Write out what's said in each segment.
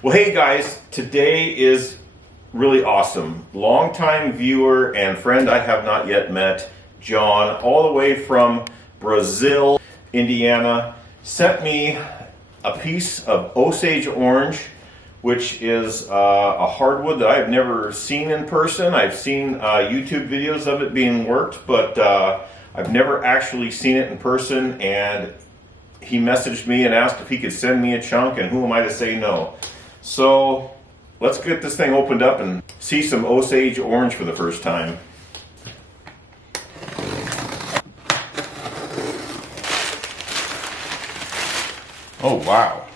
Well, hey guys, today is really awesome. Longtime viewer and friend I have not yet met, John, all the way from Brazil, Indiana, sent me a piece of Osage orange, which is a hardwood that I've never seen in person. I've seen YouTube videos of it being worked, but I've never actually seen it in person, and he messaged me and asked if he could send me a chunk, and who am I to say no? So let's get this thing opened up and see some Osage orange for the first time. Oh wow.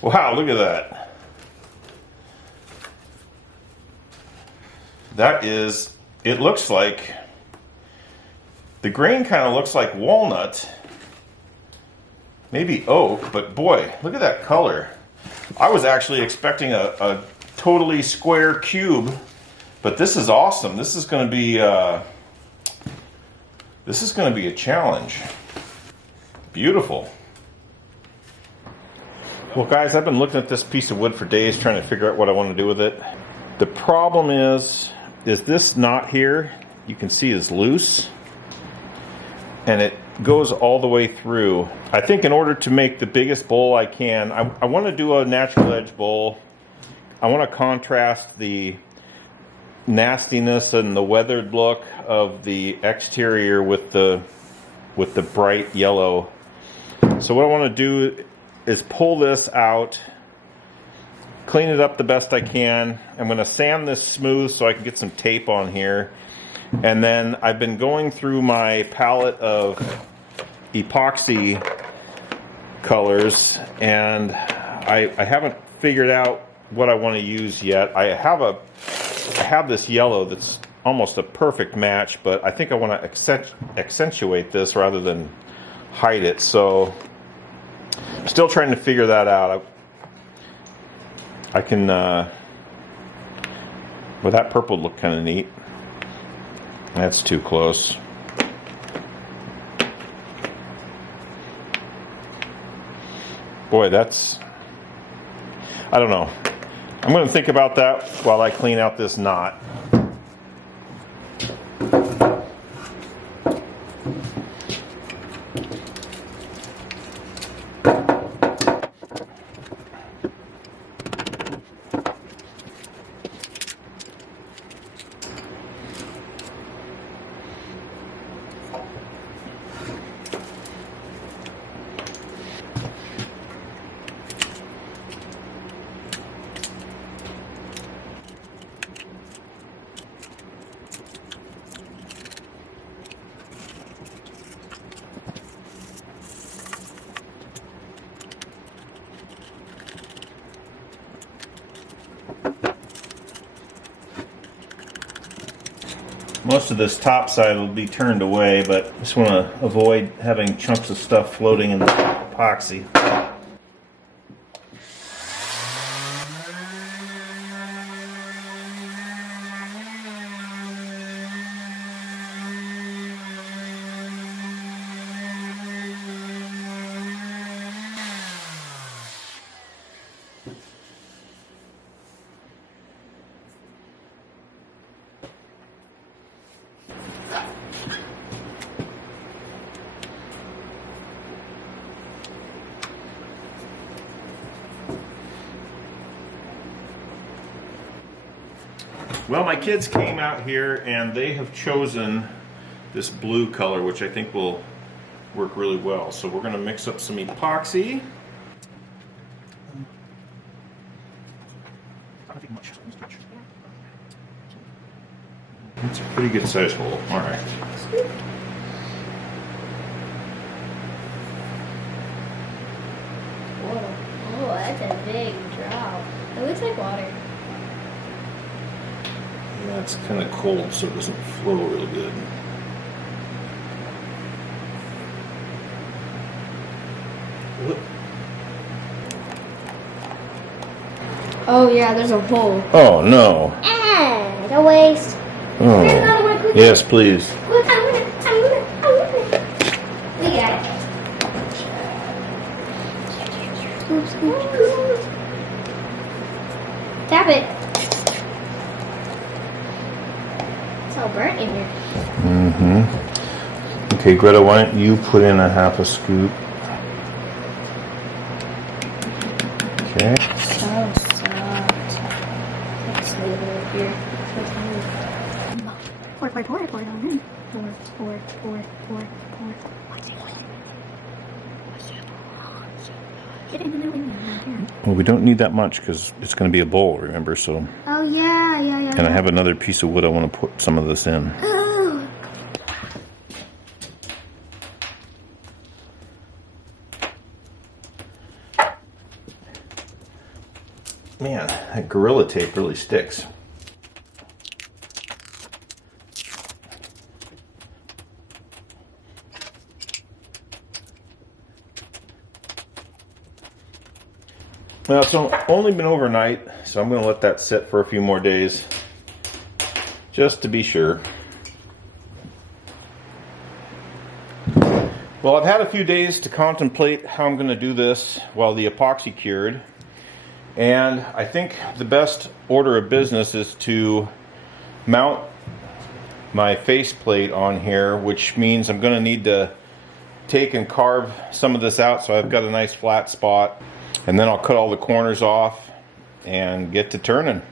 Wow, look at that. That is, it looks like, the grain kind of looks like walnut, maybe oak, but boy, look at that color. I was actually expecting a totally square cube, but this is awesome. This is going to be a challenge. Beautiful. Well guys, I've been looking at this piece of wood for days trying to figure out what I want to do with it. The problem is this knot here, you can see is loose, and it goes all the way through. I think in order to make the biggest bowl I can, I want to do a natural edge bowl. I want to contrast the nastiness and the weathered look of the exterior with the bright yellow. So what I want to do is pull this out, clean it up the best I can. I'm going to sand this smooth so I can get some tape on here. And then I've been going through my palette of epoxy colors, and I haven't figured out what I want to use yet. I have this yellow that's almost a perfect match, but I think I want to accentuate this rather than hide it. So I'm still trying to figure that out. I can, well, that purple would look kind of neat. That's too close. Boy, that's, I don't know. I'm going to think about that while I clean out this knot. Most of this top side will be turned away, but I just want to avoid having chunks of stuff floating in the epoxy. Well, my kids came out here and they have chosen this blue color, which I think will work really well. So we're going to mix up some epoxy. That's a pretty good size hole. All right. Whoa. Oh, that's a big drop. It looks like water. Yeah, it's kind of cold, so it doesn't flow real good. What? Oh yeah, there's a hole. Oh no. Ah, a waste. Oh. Yes, please. Look, I'm gonna. We got it. Scoop, scoop, scoop. Tap it. It's all burnt in here. Mm-hmm. Okay, Greta, why don't you put in a half a scoop? Okay. So soft. Let's leave it here. Pour it on in. Pour. Get in the middle. Well, we don't need that much because it's going to be a bowl, remember? So. Oh yeah. And I have another piece of wood I want to put some of this in. Oh. Man, that Gorilla Tape really sticks. Well, it's only been overnight, so I'm going to let that sit for a few more days, just to be sure. Well, I've had a few days to contemplate how I'm going to do this while the epoxy cured. And I think the best order of business is to mount my faceplate on here, which means I'm going to need to take and carve some of this out so I've got a nice flat spot. And then I'll cut all the corners off and get to turning.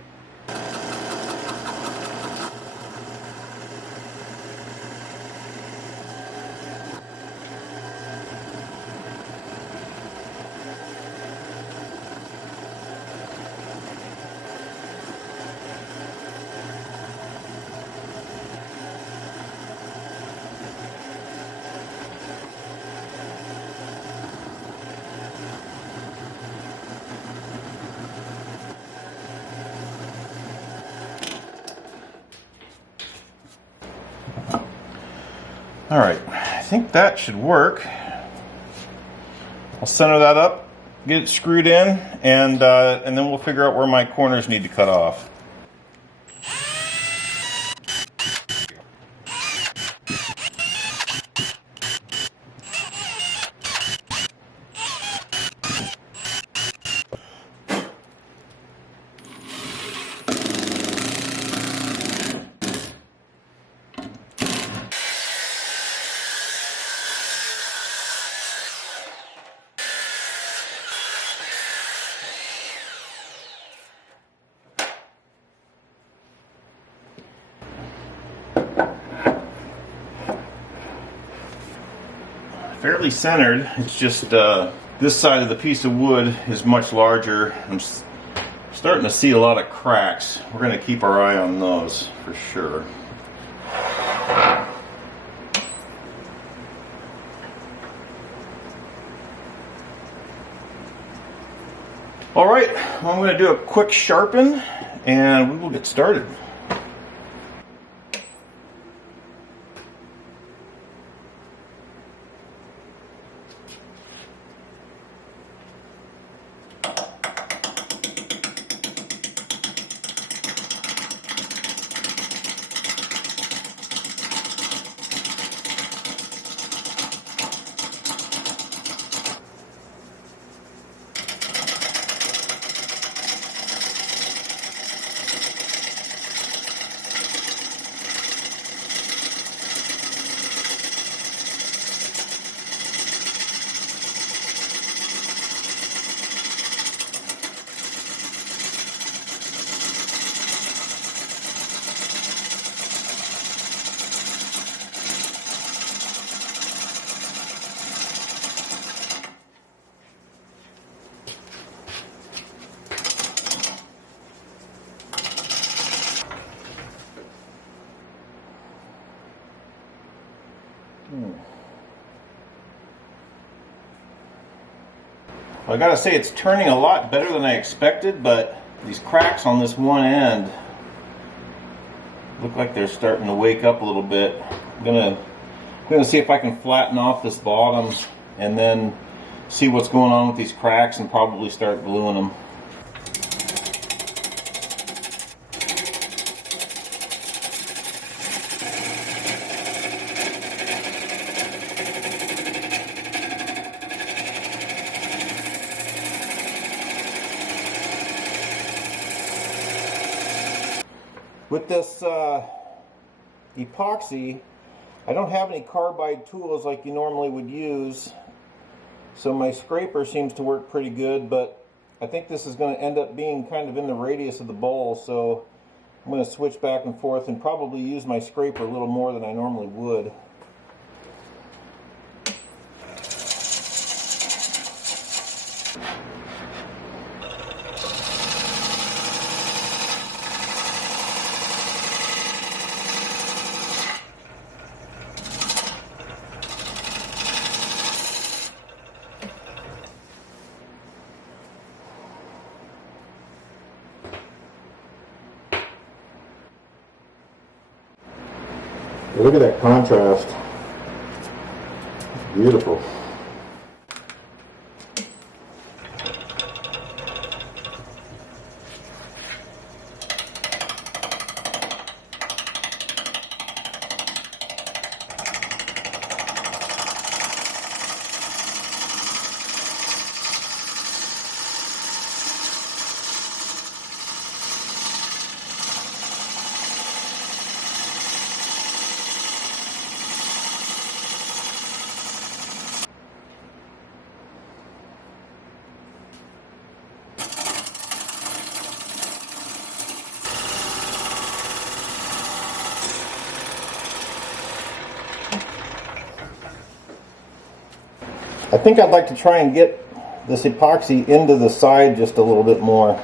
All right, I think that should work. I'll center that up, get it screwed in, and then we'll figure out where my corners need to cut off. Fairly centered. It's just this side of the piece of wood is much larger. I'm starting to see a lot of cracks. We're going to keep our eye on those for sure. All right, well, I'm going to do a quick sharpen and we will get started. Well, I gotta say it's turning a lot better than I expected, but these cracks on this one end look like they're starting to wake up a little bit. I'm gonna see if I can flatten off this bottom and then see what's going on with these cracks and probably start gluing them. With this epoxy, I don't have any carbide tools like you normally would use, so my scraper seems to work pretty good, but I think this is going to end up being kind of in the radius of the bowl, so I'm going to switch back and forth and probably use my scraper a little more than I normally would. Look at that contrast. It's beautiful. I think I'd like to try and get this epoxy into the side just a little bit more.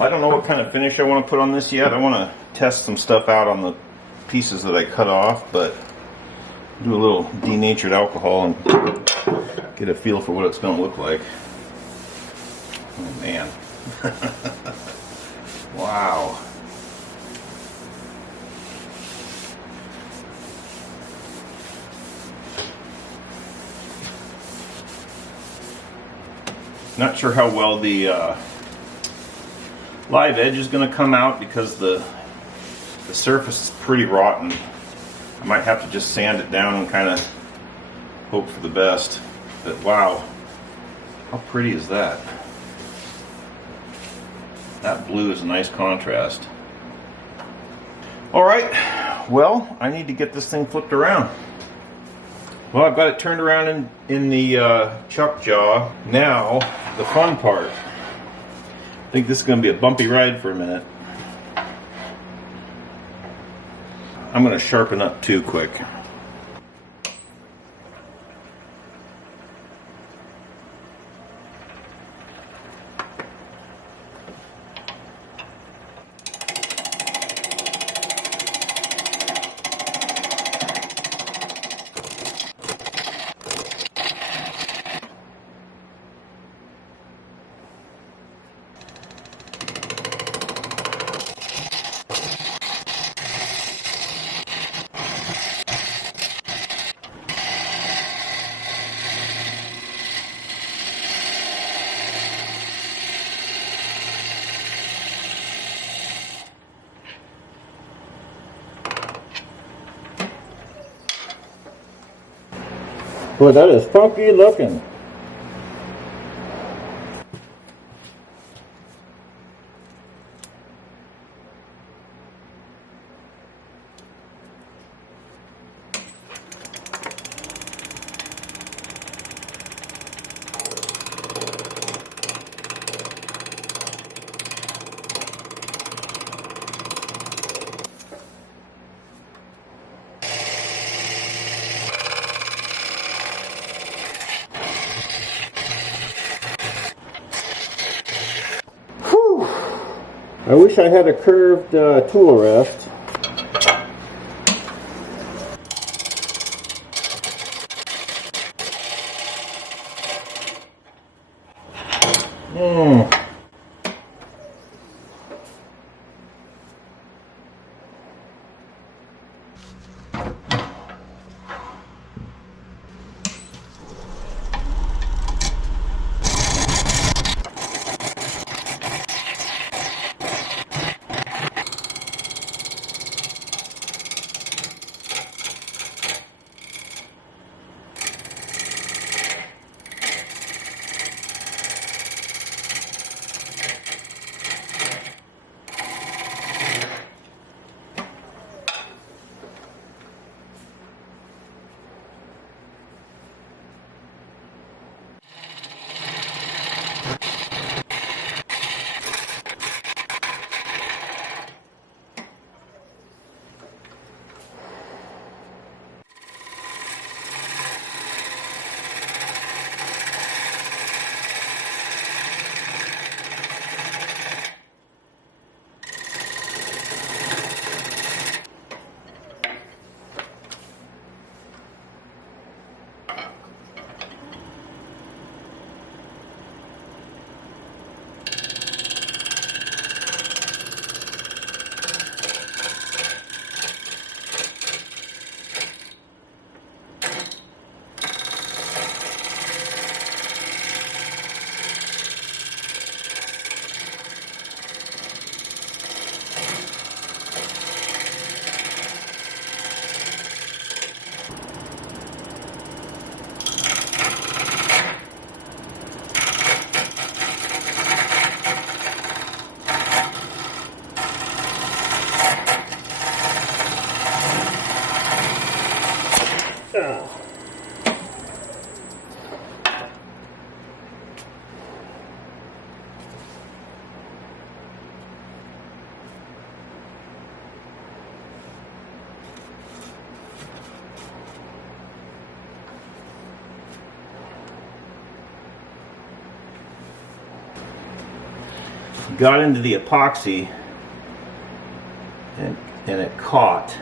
I don't know what kind of finish I want to put on this yet. I want to test some stuff out on the pieces that I cut off, but do a little denatured alcohol and get a feel for what it's going to look like. Oh man. Wow. Not sure how well the live edge is going to come out because the surface is pretty rotten. I might have to just sand it down and kind of hope for the best. But wow, how pretty is that? That blue is a nice contrast. All right, well, I need to get this thing flipped around. Well, I've got it turned around in the chuck jaw. Now, the fun part. I think this is going to be a bumpy ride for a minute. I'm going to sharpen up too quick. Boy, that is funky looking. I wish I had a curved tool rest. Got into the epoxy and it caught,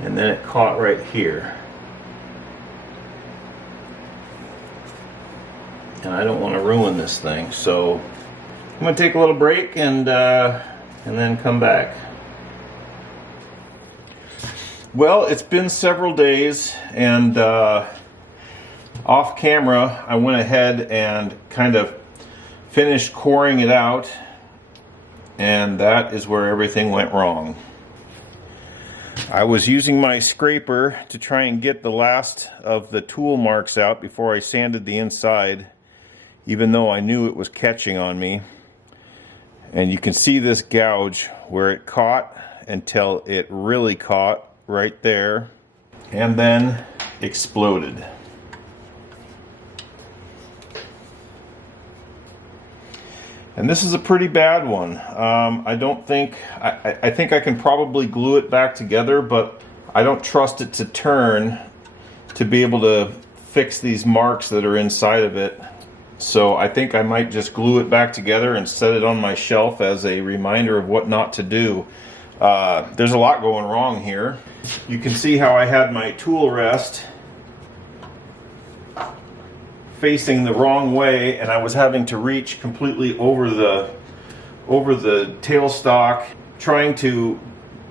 and then it caught right here, and I don't want to ruin this thing, so I'm going to take a little break and then come back. Well, it's been several days, and off camera I went ahead and kind of finished coring it out, and that is where everything went wrong. I was using my scraper to try and get the last of the tool marks out before I sanded the inside, even though I knew it was catching on me. And you can see this gouge where it caught until it really caught right there and then exploded. And this is a pretty bad one. I don't think, I think I can probably glue it back together, but I don't trust it to turn to be able to fix these marks that are inside of it. So I think I might just glue it back together and set it on my shelf as a reminder of what not to do. There's a lot going wrong here. You can see how I had my tool rest facing the wrong way, and I was having to reach completely over the tailstock, trying to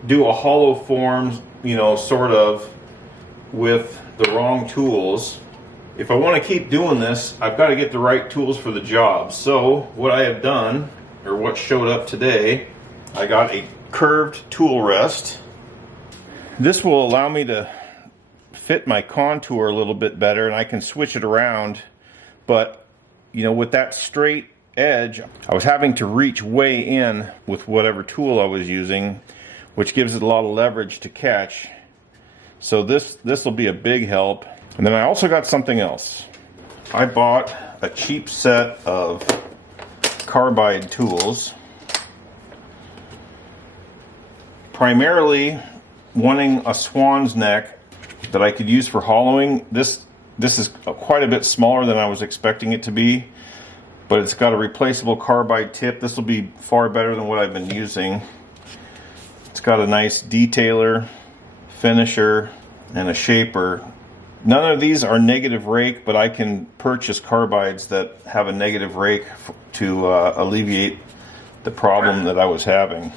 do a hollow form, you know, sort of, with the wrong tools. If I want to keep doing this, I've got to get the right tools for the job. So what I have done, or what showed up today, I got a curved tool rest. This will allow me to fit my contour a little bit better, and I can switch it around. But, you know, with that straight edge, I was having to reach way in with whatever tool I was using, which gives it a lot of leverage to catch. So this will be a big help. And then I also got something else. I bought a cheap set of carbide tools, primarily wanting a swan's neck that I could use for hollowing. This is quite a bit smaller than I was expecting it to be, but it's got a replaceable carbide tip. This will be far better than what I've been using. It's got a nice detailer, finisher, and a shaper. None of these are negative rake, but I can purchase carbides that have a negative rake to alleviate the problem that I was having.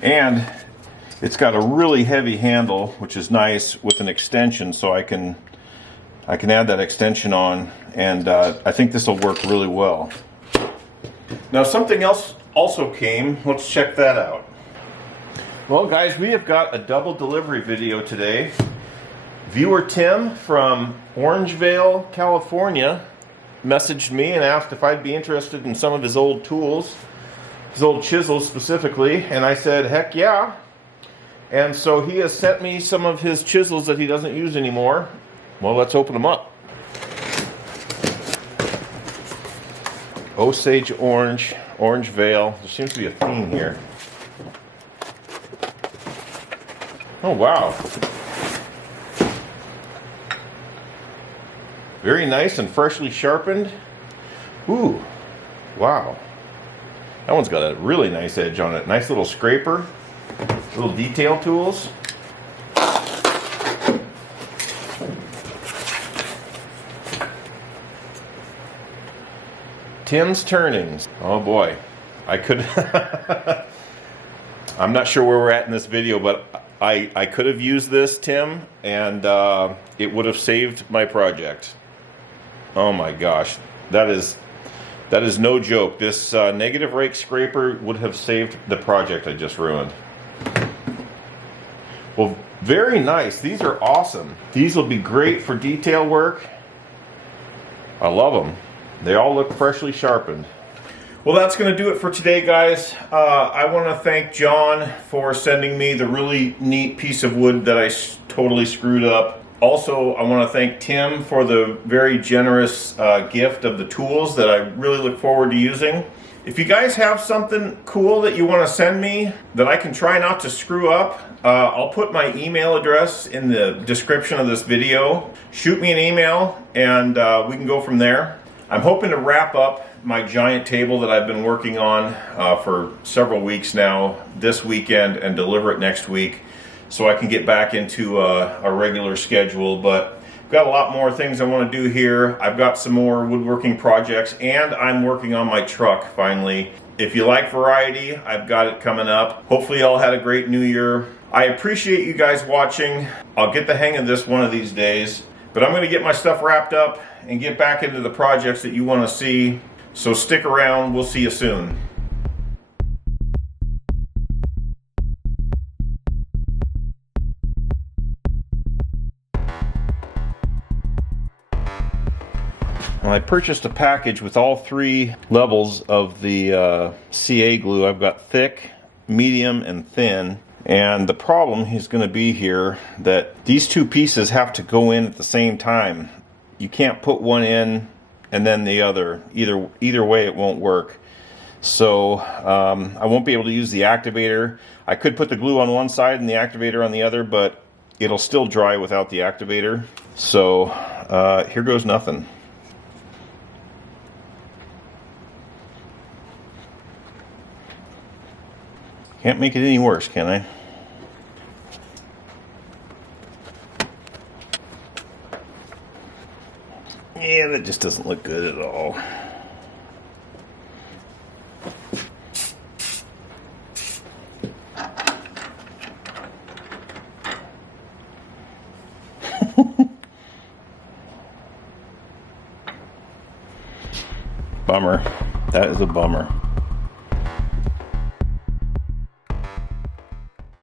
And it's got a really heavy handle, which is nice, with an extension, so I can add that extension on, and I think this will work really well. Now something else also came. Let's check that out. Well guys, we have got a double delivery video today. Viewer Tim from Orangevale, California messaged me and asked if I'd be interested in some of his old tools, his old chisels specifically, and I said heck yeah. And so he has sent me some of his chisels that he doesn't use anymore. Well, let's open them up. Osage orange, Orangevale. There seems to be a theme here. Oh wow. Very nice and freshly sharpened. Ooh, wow. That one's got a really nice edge on it. Nice little scraper. Little detail tools. Tim's Turnings. Oh boy. I could I'm not sure where we're at in this video, but I could have used this, Tim, and it would have saved my project. Oh my gosh. That is no joke. This negative rake scraper would have saved the project I just ruined. Well, very nice. These are awesome. These will be great for detail work. I love them. They all look freshly sharpened. Well, that's going to do it for today, guys. I want to thank John for sending me the really neat piece of wood that I totally screwed up. Also, I want to thank Tim for the very generous gift of the tools that I really look forward to using. If you guys have something cool that you want to send me that I can try not to screw up, I'll put my email address in the description of this video. Shoot me an email and we can go from there. I'm hoping to wrap up my giant table that I've been working on for several weeks now this weekend and deliver it next week so I can get back into a regular schedule. But I've got a lot more things I want to do here. I've got some more woodworking projects, and I'm working on my truck finally. If you like variety, I've got it coming up. Hopefully y'all had a great new year. I appreciate you guys watching. I'll get the hang of this one of these days, but I'm going to get my stuff wrapped up and get back into the projects that you want to see. So stick around, we'll see you soon. Well, I purchased a package with all three levels of the CA glue. I've got thick, medium, and thin. And the problem is going to be here that these two pieces have to go in at the same time. You can't put one in and then the other. Either way, it won't work. So I won't be able to use the activator. I could put the glue on one side and the activator on the other, but it'll still dry without the activator. So here goes nothing. Can't make it any worse, can I? Yeah, that just doesn't look good at all. Bummer. That is a bummer.